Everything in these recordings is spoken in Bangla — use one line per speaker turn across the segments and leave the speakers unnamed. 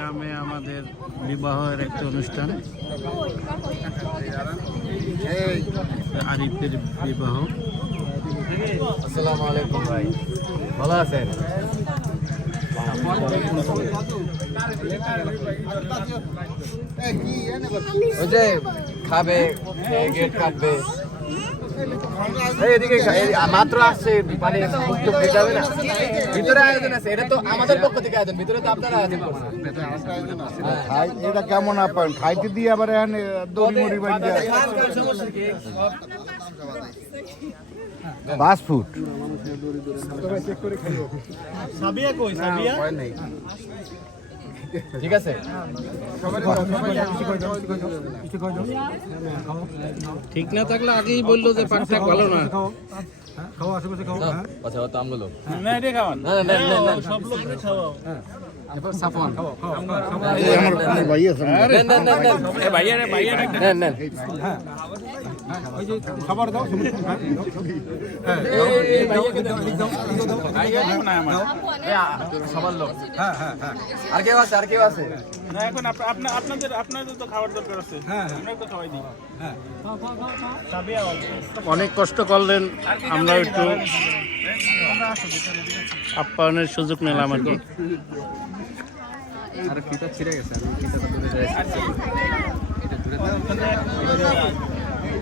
গ্রামে আমাদের বিবাহের একটা অনুষ্ঠান। আরিফের বিবাহ।
আসসালামু আলাইকুম ভাই। ভালো আছেন? ওই যে খাবে, গেট কাটবে। এদিকে মাত্র আসছে মানে না। ভিতরে আয়োজন আছে এটা তো আমাদের পক্ষ থেকে আয়োজন ভিতরে তো আপনারা আয়োজন করছেন।
এটা কেমন আপান খাইতে দিয়ে আবার এখানে দড়ি বাড়ি ফাস্ট ফুড
ভয় নেই। ঠিক আছে?
ঠিক না থাকলে আগেই বলল যে পাটটা ভালো না।
আচ্ছা তো আমগুলো না এটা খাওয়ান। না না না না সব লোক খাওয়াও। এরপর সাফওয়ান।
আমার ভাই আছে
নেন নেন এ ভাইয়া রে ভাইয়া নেন নেন সবার লোক আর কেউ আছে আর কেউ আছে
এখন আপ- আপনা- আপনাদের আপনাদের তো দরকার আছে সাবিয়া
অনেক কষ্ট করলেন, আমরা একটু আপ্যায়নের সুযোগ নিলাম আর কি।
আর ফিতা ছিঁড়ে গেছে, আমি ফিতাটা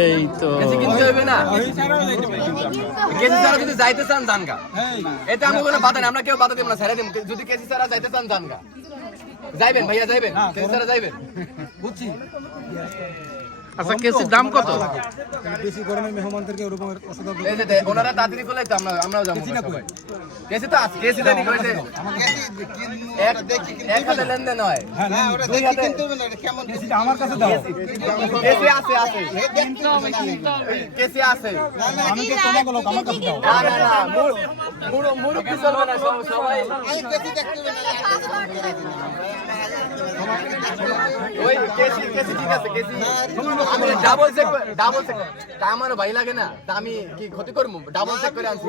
এই তো। কিনতে হইবে না? যদি যাইতে চান জানগা এতে আমি কোনো বাধা নেই আমরা কেউ বাধা দেব না ছেড়ে দিব যদি যাইতে চান জানগা যাইবেন ভাইয়া যাইবেন? কেসি ছাড়া যাইবেন? বুঝছি।
আচ্ছা কেসির দাম কত?
বেশি গরমে মেহমানদেরকে ওরকম অসুবিধা
এই যে ওনারা তাড়াতাড়ি করলে তো আমরা আমরাও যাব সবাই। কেসি তো কেসি কইছে এক এক হাতে লেনদেন হয় দুই হাতে
আমার কাছে দাও
কেসি আছে আছে কেসি আছে
আমি তো তোমাকে লোক আমার কাছে দাও
না না না মুড় মুড় মুড় কি চলবে না সব- সবাই ওই কেসি কেসি ঠিক আছে কেসি আমি ডাবল চেক ডাবল চেক তা আমার ভাই লাগে না তা আমি কি ক্ষতি করব ডাবল চেক করে আনছি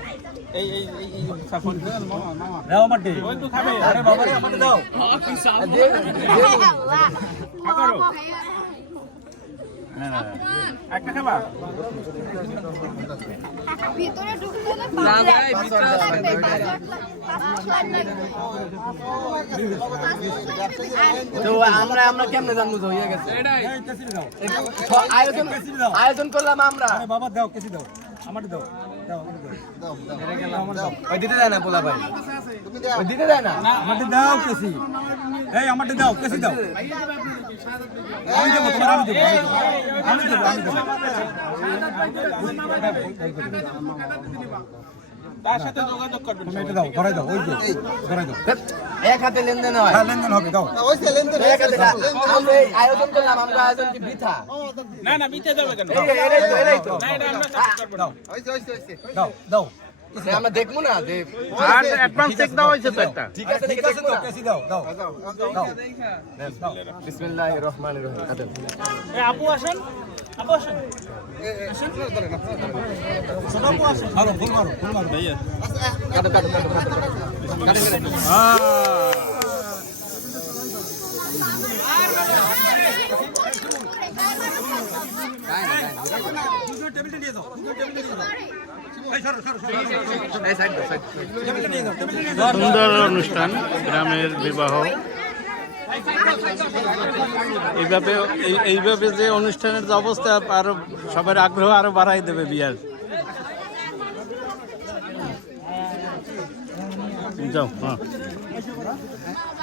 এই এই এই এই সাফন দাও আমার দে ওই একটু খাবে। আরে বাবা রে আমাকে দাও। একটা খাবা?
ভিতরে ঢুকতে হলে পাঁচ লাখ- লাগবে, পাঁচ লাখ লাগ- পাঁচ লাখ লাগবে।
তো আমরা আমরা কেমনে জানব যে হয়ে গেছে? আয়োজন আয়োজন করলাম আমরা।
আরে বাবা দাও কেসি দাও। আমার দাও।
ওই দিতে দেয় না পোলা ভাই। ওই দিতে দেয় না?
আমারটা দাও কেসি। এই আমারটা দাও কেসি দাও। আমি দেবো তোমার আমি দেবো আমি দেবো। আমি দেবো
তার সাথে যোগাযোগ করবেন
এটা দাও ধরাই দাও ওই যে ধরাই দাও।
এক হাতে লেনদেন হয়।
হ্যাঁ লেনদেন হবে দাও।
এক হাতে আমরা আয়োজন করলাম আমরা আয়োজন কি বৃথা?
না না মিথ্যে যাবে কেন?
এই তো এরাই তো।
না এটা আমরা সাপোর্ট করব না।
দাও দাও
সে আমরা দেখব না যে
আর অ্যাডভান্স চেক দেওয়া হয়েছে তো একটা।
ঠিক আছে
ঠিক
দেখে
আছে তো কেসি দাও দাও দাও
বিসমিল্লাহির রহমানির রহিম। কাটেন
এ, আপু আসেন। আপু আসেন।
মারো ফুল মারো ফুল মারো।
ভাইয়া।
কাটো কাটো কাটো কাটো।
যাও এই সরো সরো সরো
এই সাইড দাও।
সুন্দর অনুষ্ঠান, গ্রামের বিবাহ। এইভাবে, এই- এইভাবে যে অনুষ্ঠানের যে অবস্থা, আরও সবার আগ্রহ আরও বাড়াই দেবে বিয়ার। যাও হ্যাঁ।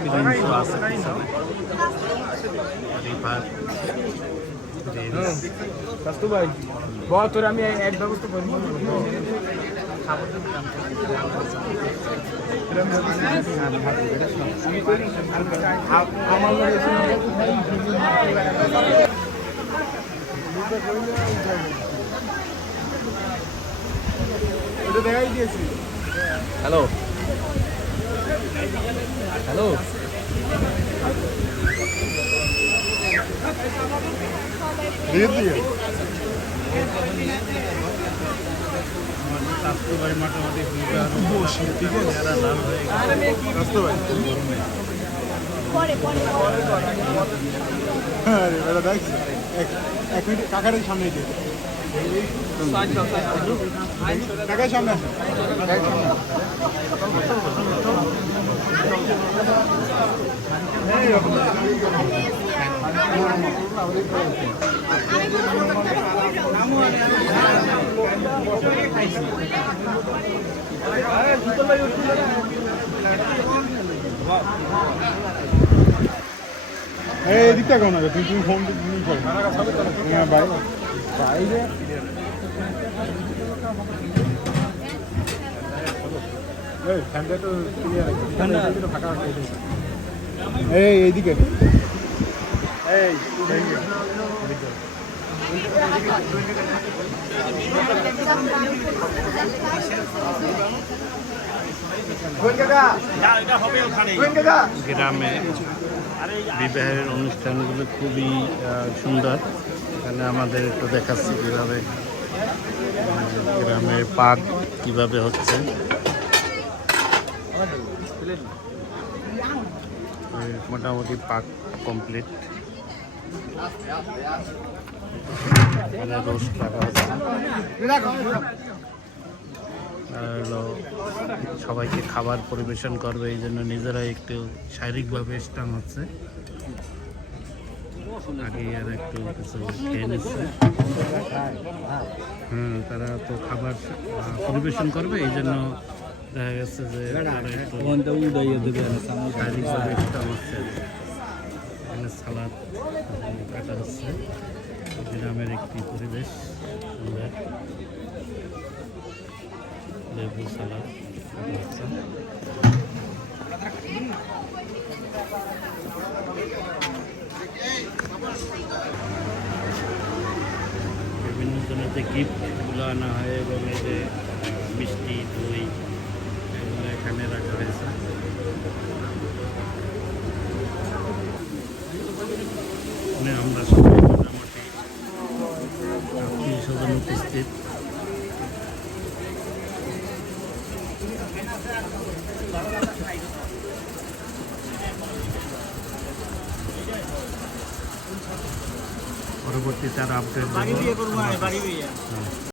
প্রিন্সও আছে। রিভার।
স্বাস্থ্য ভাই বল তোর আমি এক ব্যবস্থা করব হ্যালো
পরে
এক মিনিট কাকার সামনে দিয়ে কাকার সামনে আসো। এদিকটা কেমন তুমি তুমি ফোন হ্যাঁ ভাই বাইরে এই এইদিকে। এই
গ্রামে বিবাহের অনুষ্ঠানগুলো খুবই সুন্দর। এখানে আমাদের একটু দেখাচ্ছি কীভাবে গ্রামের পাক কীভাবে হচ্ছে। মোটামুটি পাক কমপ্লিট। সবাইকে খাবার পরিবেশন করবে, এই জন্য নিজেরা একটু শারীরিকভাবে স্ট্রং হচ্ছে। আগে আর একটু খেয়ে নিচ্ছে। হ্যাঁ তারা তো খাবার পরিবেশন করবে, এই জন্য দেখা গেছে যে একটু শারীরিকভাবে হচ্ছে। এখানে সালাদ কাটা হচ্ছে। গ্রামের একটি পরিবেশ সুন্দর। লেবু সালাদ কাটা হচ্ছে। বিভিন্ন ধরনের যে গিফটগুলো আনা হয় এবং এই যে মিষ্টি দই এখানে রাখা হয়েছে। এখানে আমরা সবাই মোটামুটি আত্মীয় স্বজন উপস্থিত। পরবর্তীতে আর আপডেট